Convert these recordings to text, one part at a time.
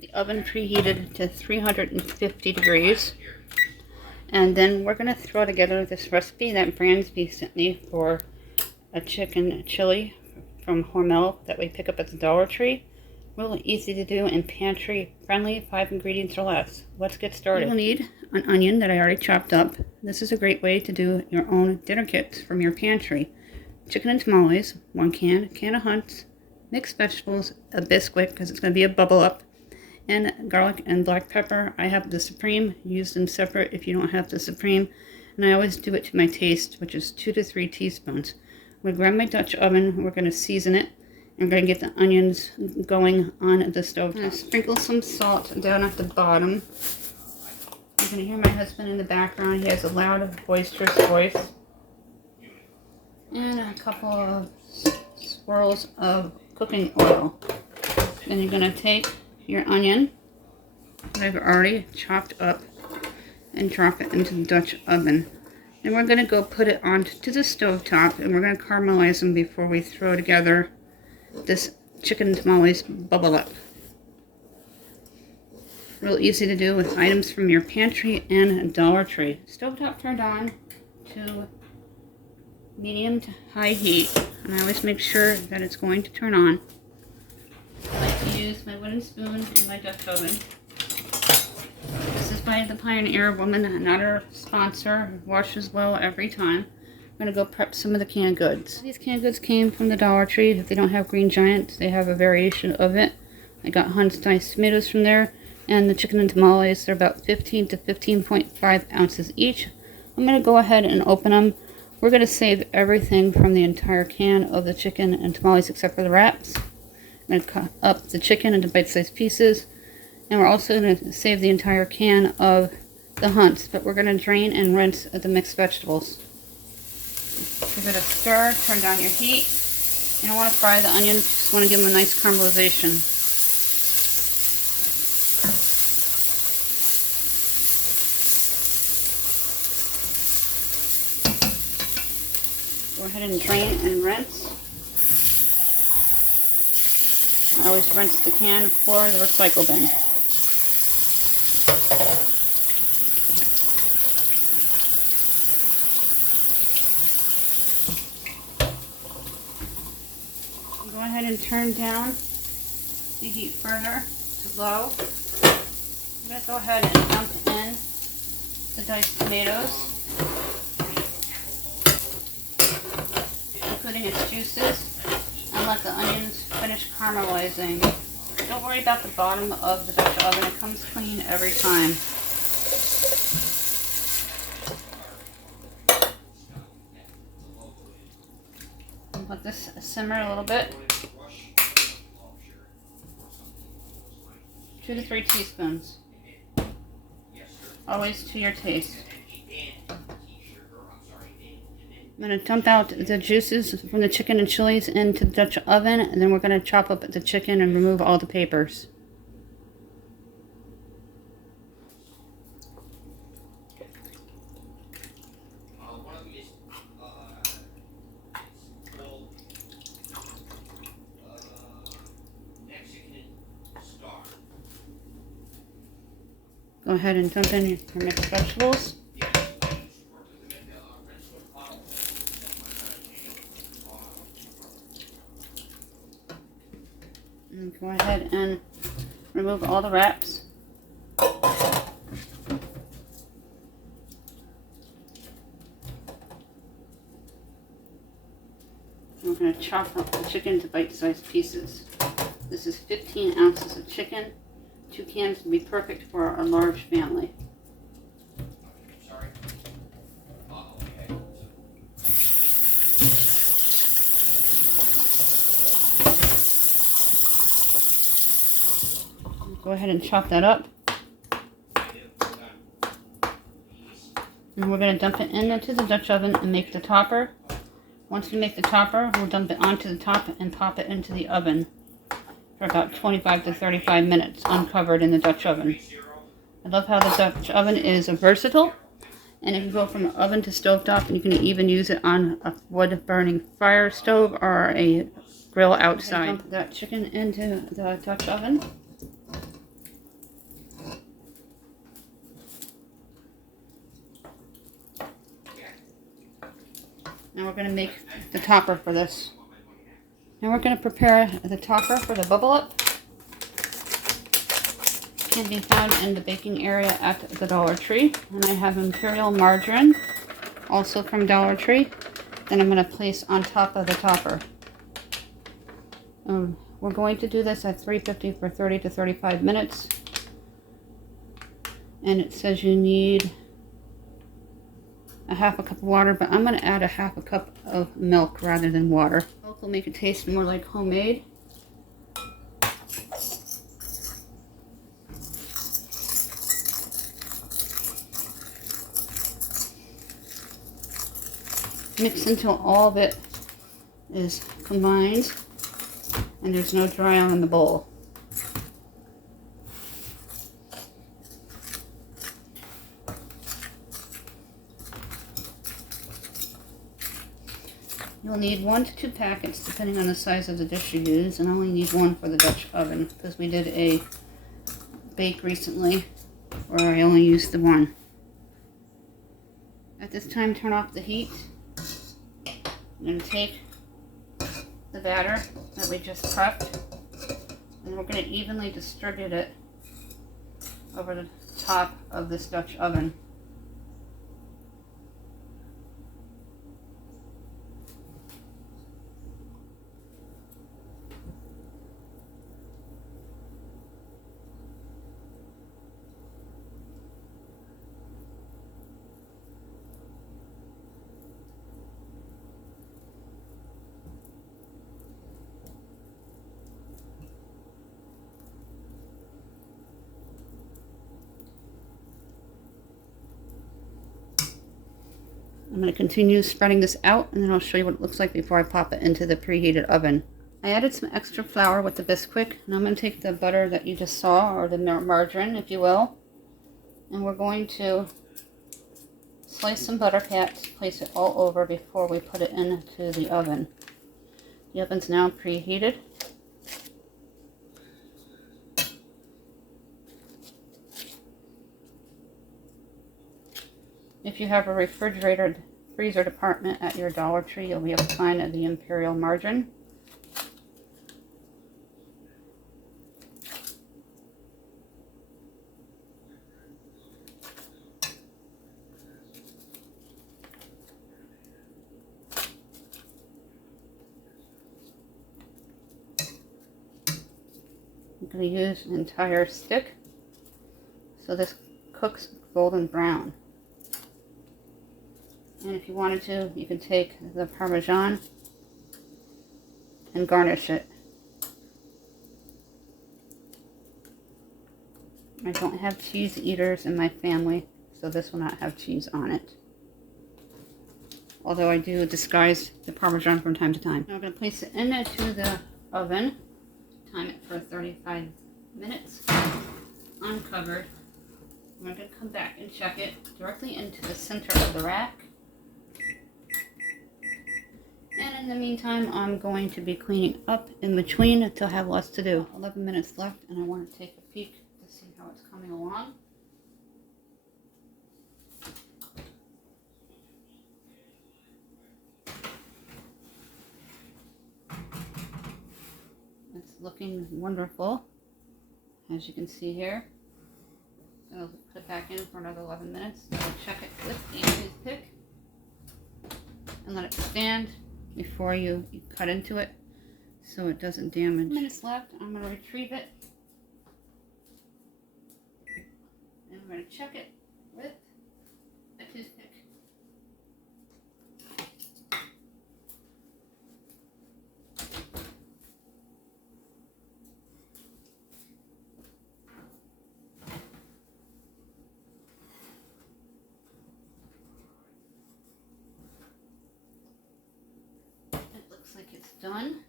Get the oven preheated to 350 degrees. And then we're going to throw together this recipe that Brazby sent me for a chicken chili from Hormel that we pick up at the Dollar Tree. Really easy to do and pantry friendly, 5 ingredients or less. Let's get started. You'll need an onion that I already chopped up. This is a great way to do your own dinner kits from your pantry. Chicken and tamales, 1 can of Hunt's, mixed vegetables, a Bisquick because it's going to be a bubble up, and garlic and black pepper. I have the Supreme. Use them separate if you don't have the Supreme. And I always do it to my taste, which is 2 to 3 teaspoons. I'm going to grab my Dutch oven. We're going to season it. I'm going to get the onions going on the stove. I'm going to sprinkle some salt down at the bottom. You're going to hear my husband in the background. He has a loud, boisterous voice. And a couple of swirls of cooking oil. Then you're going to take your onion that I've already chopped up and drop it into the Dutch oven. And we're going to go put it onto the stove top, and we're going to caramelize them before we throw together this chicken tamales bubble up. Real easy to do with items from your pantry and Dollar Tree. Stovetop turned on to medium to high heat, and I always make sure that it's going to turn on. I like to use my wooden spoon in my Dutch oven. This is by the Pioneer Woman, not our sponsor. Washes well every time. I'm going to go prep some of the canned goods. These canned goods came from the Dollar Tree. If they don't have Green Giant, they have a variation of it. I got Hunt's diced tomatoes from there. And the chicken and tamales, they're about 15 to 15.5 ounces each. I'm going to go ahead and open them. We're going to save everything from the entire can of the chicken and tamales except for the wraps. I'm going to cut up the chicken into bite-sized pieces. And we're also going to save the entire can of the Hunt's, but we're going to drain and rinse the mixed vegetables. Give it a stir, turn down your heat. You don't want to fry the onions, just want to give them a nice caramelization. Go ahead and drain and rinse. I always rinse the can for the recycle bin. Go ahead and turn down the heat further to low. I'm going to go ahead and dump in the diced tomatoes, including its juices, and let the onions finish caramelizing. Don't worry about the bottom of the Dutch oven, it comes clean every time. Let this simmer a little bit. 2 to 3 teaspoons. Always to your taste. I'm going to dump out the juices from the chicken and chilies into the Dutch oven, and then we're going to chop up the chicken and remove all the papers. Go ahead and dump in your mixed vegetables. And go ahead and remove all the wraps. We're going to chop up the chicken to bite-sized pieces. This is 15 ounces of chicken. 2 cans would be perfect for a large family. Go ahead and chop that up. And we're going to dump it into the Dutch oven and make the topper. Once we make the topper, we'll dump it onto the top and pop it into the oven for about 25 to 35 minutes uncovered in the Dutch oven. I love how the Dutch oven is versatile, and it can go from oven to stovetop, and you can even use it on a wood-burning fire stove or a grill outside. Dump that chicken into the Dutch oven. Now we're going to make the topper for this. Now we're going to prepare the topper for the bubble up. It can be found in the baking area at the Dollar Tree. And I have Imperial margarine, also from Dollar Tree. Then I'm going to place on top of the topper. We're going to do this at 350 for 30 to 35 minutes. And it says you need a half a cup of water, but I'm going to add a half a cup of milk rather than water. Milk will make it taste more like homemade. Mix until all of it is combined and there's no dry on the bowl. You'll need 1 to 2 packets depending on the size of the dish you use, and I only need 1 for the Dutch oven because we did a bake recently where I only used the 1. At this time, turn off the heat. I'm going to take the batter that we just prepped and we're going to evenly distribute it over the top of this Dutch oven. I'm going to continue spreading this out and then I'll show you what it looks like before I pop it into the preheated oven. I added some extra flour with the Bisquick. Now I'm going to take the butter that you just saw, or the margarine if you will, and we're going to slice some butter pats, place it all over before we put it into the oven. The oven's now preheated. If you have a refrigerated freezer department at your Dollar Tree, you'll be able to find the Imperial margarine. I'm going to use an entire stick so this cooks golden brown. And if you wanted to, you can take the Parmesan and garnish it. I don't have cheese eaters in my family, so this will not have cheese on it. Although I do disguise the Parmesan from time to time. Now I'm going to place it into the oven. Time it for 35 minutes. Uncovered. I'm going to come back and check it directly into the center of the rack. And in the meantime, I'm going to be cleaning up in between until I have lots to do. 11 minutes left, and I want to take a peek to see how it's coming along. It's looking wonderful, as you can see here. So I'll put it back in for another 11 minutes. I'll check it with a toothpick and let it stand before you cut into it so it doesn't damage. 10 minutes left. I'm going to retrieve it and I'm going to check it with a toothpick. Like it's done.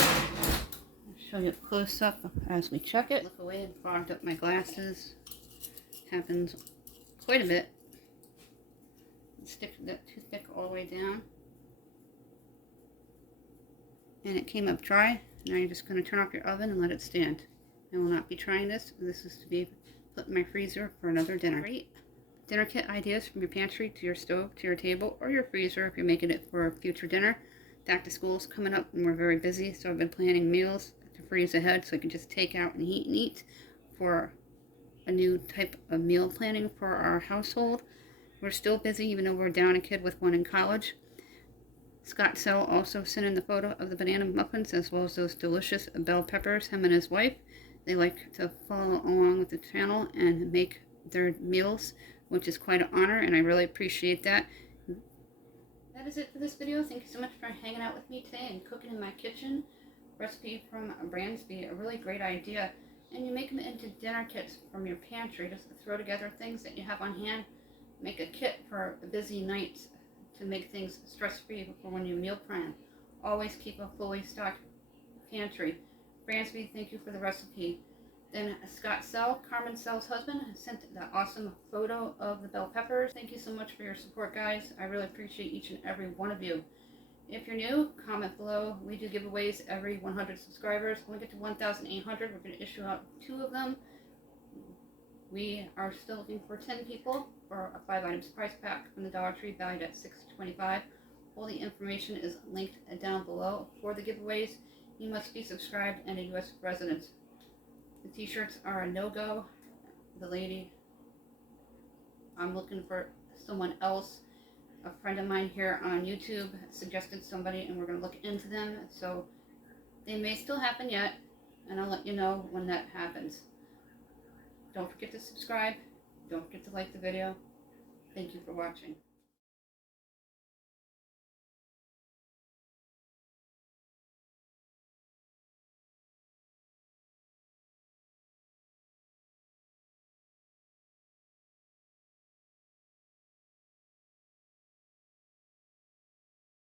I'll show you a close up as we check it. Look away and fogged up my glasses. Happens quite a bit. Stick that toothpick all the way down. And it came up dry. Now you're just going to turn off your oven and let it stand. I will not be trying this. This is to be put in my freezer for another dinner. Great dinner kit ideas from your pantry to your stove to your table or your freezer if you're making it for a future dinner. Back to school is coming up and we're very busy, so I've been planning meals to freeze ahead so I can just take out and heat and eat for a new type of meal planning for our household. We're still busy even though we're down a kid with one in college. Scott Sell also sent in the photo of the banana muffins as well as those delicious bell peppers, him and his wife. They like to follow along with the channel and make their meals, which is quite an honor, and I really appreciate that. That is it for this video. Thank you so much for hanging out with me today and cooking in my kitchen. Recipe from Brazby, a really great idea. And you make them into dinner kits from your pantry. Just throw together things that you have on hand. Make a kit for a busy night to make things stress-free for when you meal plan. Always keep a fully stocked pantry. Brazby, thank you for the recipe. Then Scott Sell, Carmen Sell's husband, sent the awesome photo of the bell peppers. Thank you so much for your support, guys. I really appreciate each and every one of you. If you're new, comment below. We do giveaways every 100 subscribers. When we get to 1,800, we're going to issue out 2 of them. We are still looking for 10 people for a 5-item surprise pack from the Dollar Tree valued at $6.25. All the information is linked down below. For the giveaways, you must be subscribed and a U.S. resident. The t-shirts are a no-go. The lady, I'm looking for someone else. A friend of mine here on YouTube suggested somebody, and we're going to look into them. So they may still happen yet, and I'll let you know when that happens. Don't forget to subscribe. Don't forget to like the video. Thank you for watching.